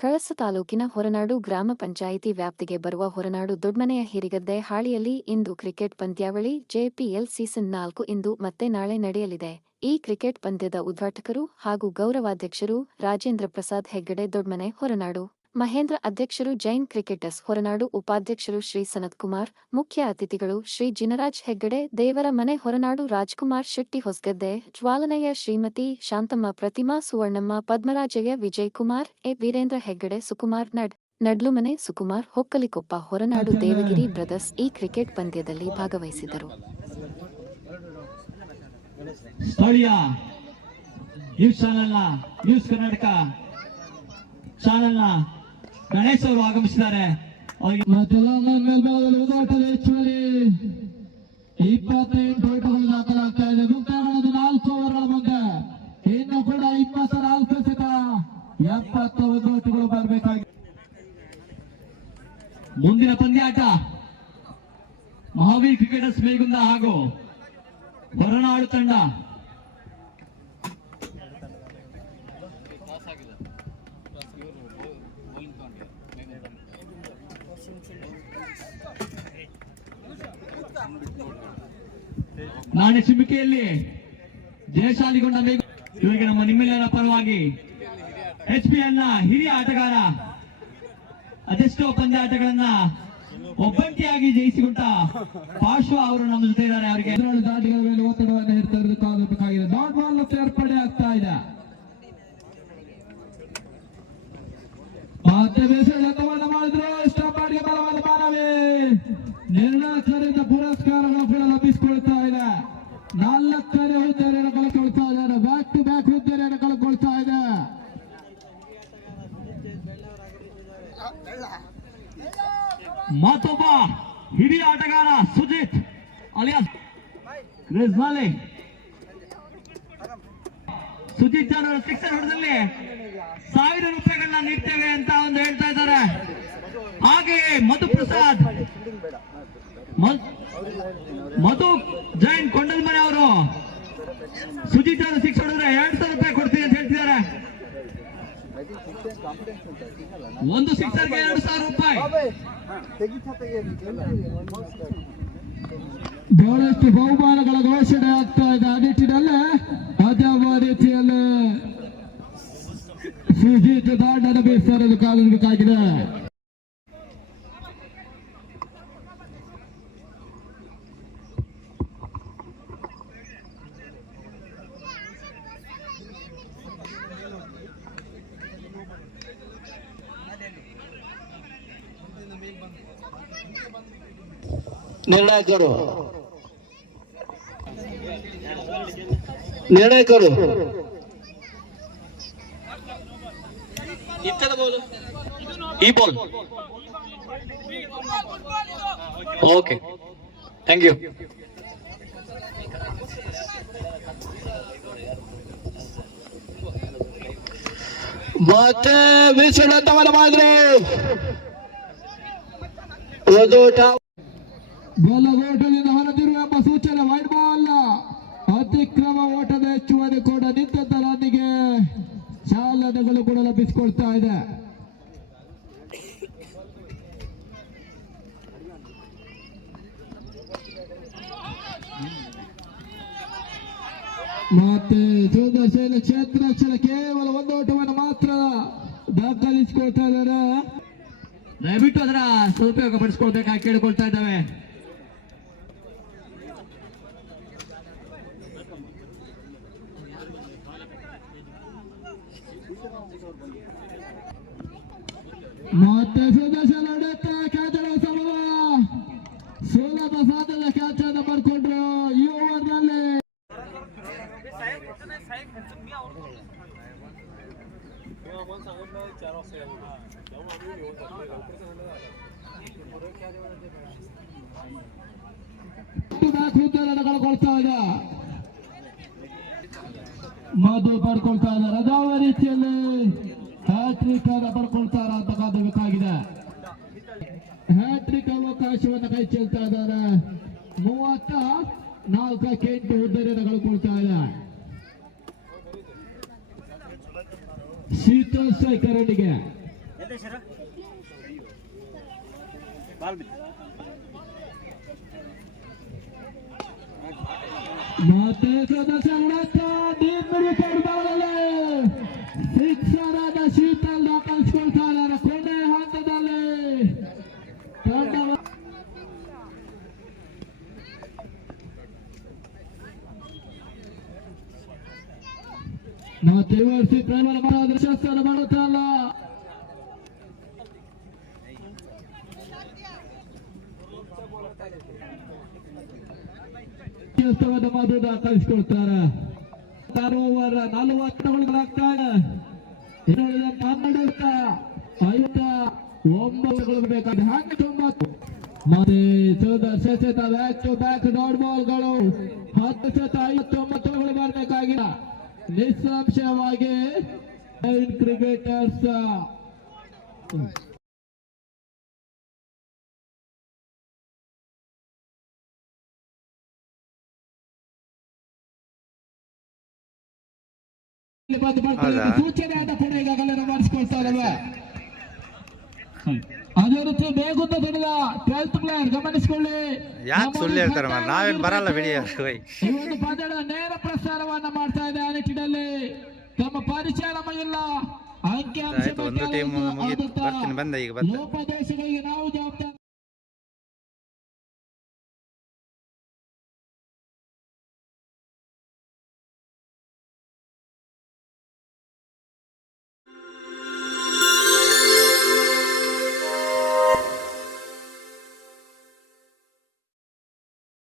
ಕಳಸ ತಾಲೂಕಿನ ಹೊರನಾಡು ಗ್ರಾಮ ಪಂಚಾಯಿತಿ ವ್ಯಾಪ್ತಿಗೆ ಬರುವ ಹೊರನಾಡು ದೊಡ್ಮನೆಯ ಹಿರಿಗದ್ದೆ ಹಾಳಿಯಲ್ಲಿ ಇಂದು ಕ್ರಿಕೆಟ್ ಪಂದ್ಯಾವಳಿ ಜೆಪಿಎಲ್ ಸೀಸನ್ 4 ಇಂದು ಮತ್ತೆ ನಾಳೆ ನಡೆಯಲಿದೆ. ಈ ಕ್ರಿಕೆಟ್ ಪಂದ್ಯದ ಉದ್ಘಾಟಕರು ಹಾಗೂ ಗೌರವಾಧ್ಯಕ್ಷರು ರಾಜೇಂದ್ರ ಪ್ರಸಾದ್ ಹೆಗ್ಗಡೆ ದೊಡ್ಮನೆ ಹೊರನಾಡು, ಮಹೇಂದ್ರ ಅಧ್ಯಕ್ಷರು ಜೈನ್ ಕ್ರಿಕೆಟರ್ಸ್ ಹೊರನಾಡು, ಉಪಾಧ್ಯಕ್ಷರು ಶ್ರೀ ಸನತ್ಕುಮಾರ್, ಮುಖ್ಯ ಅತಿಥಿಗಳು ಶ್ರೀ ಜಿನರಾಜ್ ಹೆಗ್ಗಡೆ, ದೇವರ ಮನೆ ಹೊರನಾಡು, ರಾಜ್ಕುಮಾರ್ ಶೆಟ್ಟಿ ಹೊಸಗದ್ದೆ, ಜ್ವಾಲನಯ್ಯ, ಶ್ರೀಮತಿ ಶಾಂತಮ್ಮ, ಪ್ರತಿಮಾ ಸುವರ್ಣಮ್ಮ, ಪದ್ಮರಾಜಯ್ಯ, ವಿಜಯ್ ಕುಮಾರ್, ಎ ವೀರೇಂದ್ರ ಹೆಗ್ಗಡೆ, ಸುಕುಮಾರ್ ನಡ್ಲುಮನೆ, ಸುಕುಮಾರ್ ಹೊಕ್ಕಲಿಕೊಪ್ಪ, ಹೊರನಾಡು ದೇವಗಿರಿ ಬ್ರದರ್ಸ್ ಈ ಕ್ರಿಕೆಟ್ ಪಂದ್ಯದಲ್ಲಿ ಭಾಗವಹಿಸಿದರು. ಸ್ಥಳೀಯ ನ್ಯೂಸ್ ಚಾನೆಲ್ನ ನ್ಯೂಸ್ ಕರ್ನಾಟಕ ಚಾನೆಲ್ನ ಗಣೇಶ್ ಅವರು ಆಗಮಿಸಿದ್ದಾರೆ. ಹೋರಾಟದ ಹೆಚ್ಚುವರಿ 28 ಓಟಗಳು ದಾಖಲಾಗ್ತಾ ಇದೆ. ಮುಕ್ತಾಯವಾದ 4 ಓವರ್ಗಳ ಮುಂದೆ ಇನ್ನು ಕೂಡ 24 ಎಸೆತ 71 ಓಟಗಳು ಬರಬೇಕಾಗಿದೆ. ಮುಂದಿನ ಪಂದ್ಯಾಟ ಮಹಾವೀರ್ ಕ್ರಿಕೆಟರ್ಸ್ ಮೇಗುಂದ ಹಾಗೂ ಹೊರನಾಡು ತಂಡ. ನಾಳೆ ಚಿಮ್ಮಿಕೆಯಲ್ಲಿ ಜಯಶಾಲಿಗೊಂಡ ಇವರಿಗೆ ನಮ್ಮ ನಿಮ್ಮೆಲ್ಲರ ಪರವಾಗಿ HPL ನ ಹಿರಿಯ ಆಟಗಾರ ಅದೆಷ್ಟೋ ಪಂದ್ಯಾಟಗಳನ್ನ ಒಬ್ಬಂಟಿಯಾಗಿ ಜಯಿಸಿಕೊಂಡ ಪಾರ್ಶ್ವ ಅವರು ನಮ್ಮ ಜೊತೆ ಇದ್ದಾರೆ. ಅವರಿಗೆ ದಾಟಿಗಳ ಮೇಲೆ ಒತ್ತಡವನ್ನು ಹೇರ್ತಿರಬೇಕಾಗಿದೆ. ಡಾಟ್ ಬಾಲ್ ಸೇರ್ಪಡೆ ಆಗ್ತಾ ಇದೆ. ಮತ್ತೆ ಬೇಸರವನ್ನು ಮಾಡಿದ್ರು. ಇಷ್ಟಪಟ್ಟಿಗೆ ಬಲವಾದ ಮಾನವೇ ನಿರ್ಣಾಯಕರಿಂದ ಪುರಸ್ಕಾರಗಳು ಕೂಡ ಲಭಿಸಿಕೊಳ್ತಾ ಇದೆ. 4ನೇ ಹುದ್ದೆಯನ್ನು ಕಳ್ಕೊಳ್ತಾ ಇದ್ದಾರೆ. ಬ್ಯಾಕ್ ಟು ಬ್ಯಾಕ್ ಹುದ್ದೆಯನ್ನು ಕಳ್ಕೊಳ್ತಾ ಇದೆ. ಮತ್ತೊಬ್ಬ ಹಿರಿಯ ಆಟಗಾರ ಸುಜಿತ್ ಅಲಿಯಾಸ್ ರಿಜ್ವಾಲೆ, ಸುಜಿತ್ ಅವರ ಶಿಕ್ಷಣ ಹೊಡೆದಲ್ಲಿ 1000 ರೂಪಾಯಿಗಳನ್ನ ನೀಡ್ತೇವೆ ಅಂತ ಒಂದು ಹೇಳ್ತಾ ಇದ್ದಾರೆ. ಹಾಗೆಯೇ ಮಧುಪ್ರಸಾದ್ ಮಧು ಜೈನ್ ಕೊಂಡಲ್ಮನೆ ಅವರು ಸುಜಿತ್ ಅವರ ಶಿಕ್ಷಣ ಹೊಡೆದ್ರೆ 2000 ರೂಪಾಯಿ ಕೊಡ್ತೀವಿ ಅಂತ ಹೇಳ್ತಿದ್ದಾರೆ. ಒಂದು ಸಿಕ್ಸರ್ಗೆ 2000 ರೂಪಾಯಿ. ಬಹಳಷ್ಟು ಬಹುಮಾನಗಳ ಘೋಷಣೆ ಆಗ್ತಾ ಇದೆ. ಆ ನಿಟ್ಟಿನಲ್ಲಿ ಅದೇ ರೀತಿಯಲ್ಲಿ ಸುಜಿತ್ ದಾಂಡನ ಬೇಸರದ ಕಾಲಿಡಬೇಕಾಗಿದೆ. ನಿರ್ಣಾಯಕರು ಈ ಬಾಲ್. Okay, thank you. ಮತ್ತೆ ವಿಶ್ವನಾಥವನ್ನು ಮಾಡಿದ್ರು. ಗೋಲಗೋಟದಿಂದ ಹೊರದಿರುವ ಎಂಬ ಸೂಚನೆ. Wide ball. ಅತಿಕ್ರಮ ಓಟದ ಹೆಚ್ಚುವರಿ ಕೂಡ ನಿಂತ ರನ್ನಿಗೆ ಚಾಲನೆಗಳು ಕೂಡ ಲಭಿಸಿಕೊಳ್ತಾ ಇದೆ. ಮತ್ತೆ ಸುದರ್ಶನ ಕ್ಷೇತ್ರ ಕೇವಲ 1 ಓಟವನ್ನು ಮಾತ್ರ ದಾಖಲಿಸಿಕೊಳ್ತಾ ಇದ್ದಾರೆ. ದಯವಿಟ್ಟು ಅದರ ಸದುಪಯೋಗ ಪಡಿಸಿಕೊಳ್ಬೇಕಾಗಿ ಕೇಳಿಕೊಳ್ತಾ ಇದ್ದಾವೆ. ಮತ್ತೆ ಸುದರ್ಶನ ಹೊಡೆಯುತ್ತಾ ಕ್ಯಾಚ್ ಸಮಯ ಸುಲಭ ಸಾಧ್ಯದ ಕ್ಯಾಚ್ ಅನ್ನು ಬರ್ಕೊಂಡ್ರು ಈ ಓವರ್ನಲ್ಲಿ. ಕಳ್ಕೊಳ್ತಾ ಇದೆ. ಮಧು ಪಡ್ಕೊಳ್ತಾ ಇದ್ದಾರೆ. ಅದಾವ ರೀತಿಯಲ್ಲಿ ಹ್ಯಾಟ್ರಿಕ್ ಅನ್ನು ಪಡ್ಕೊಳ್ತಾರ ಅಂತ ಕಾದಬೇಕಾಗಿದೆ. ಹ್ಯಾಟ್ರಿಕ್ ಅವಕಾಶವನ್ನು ಕೈ ಚೆಲ್ತಾ ಇದ್ದಾರೆ. 34ಕ್ಕೆ 8 ಹುದ್ದೆಯನ್ನು ಕಳ್ಕೊಳ್ತಾ ಇದೆ. ಶೀತಲ್ ಕರಡಿಗೆ ಮತ್ತೆ ಸದಸ್ಯ ಶಿಕ್ಷಣದ ಶೀತಲ್ ದಾಖಲಿಸಿಕೊಳ್ತಾ ಇದ್ದಾರೆ ಕೊನೆ ಹಂತದಲ್ಲಿ ಮತ್ತೆ ವರ್ಷಿ ಪ್ರಬಲ ದೃಶ್ಯಸ್ಥಾನ ಮಾಡುತ್ತಲ್ಲ ಮಾತು ದಾಖಲಿಸಿಕೊಳ್ತಾರೆ 6 ಓವರ್ 40 ರನ್ಗಳಾಗ್ತಾರೆ. 12 59 ಬೇಕಾದ್ರೆ 19 ಮತ್ತೆ ಸಚಿತ ಬ್ಯಾಕ್ ಟು ಬ್ಯಾಕ್ ಡಾಟ್ ಬಾಲ್ಗಳು 10-59 ಬರಬೇಕಾಗಿಲ್ಲ. ನಿಸ್ಸಂಶಯವಾಗಿ ಕ್ರಿಕೆಟರ್ಸ್ ಸೂಚನೆಯಾದ ಕೂಡ ಈಗಾಗಲೇ ರವಾನಿಸಿಕೊಳ್ತಾ ಇದ್ದಾವೆ. ಅದೇ ರೀತಿ ಬೇಗುಂದ ತಂಡದ 12th ಪ್ಲೇಯರ್ ಗಮನಿಸಿಕೊಳ್ಳಿ. ಯಾಕೆ ಸುಳ್ಳು ಹೇಳ್ತಾರೆ ನಾವೇನು ಬರಲ್ಲ ಬಿಡಿ. ಈ ಒಂದು ಪಂದ್ಯದ ನೇರ ಪ್ರಸಾರವನ್ನ ಮಾಡ್ತಾ ಇದೆ. ಆ ನಿಟ್ಟಿನಲ್ಲಿ ತಮ್ಮ ಪರಿಚಯ ನಮಗಿಲ್ಲ, ಅಂಕಿ ಅಂಶ ಒಂದು ಟೀಮ್ ಮುಗಿತು, ಬರ್ತೀನಿ ಬಂದ ಈಗ ಲೋಪದೋಷಗಳಿಗೆ ನಾವು ಜವಾಬ್ದಾರಿ.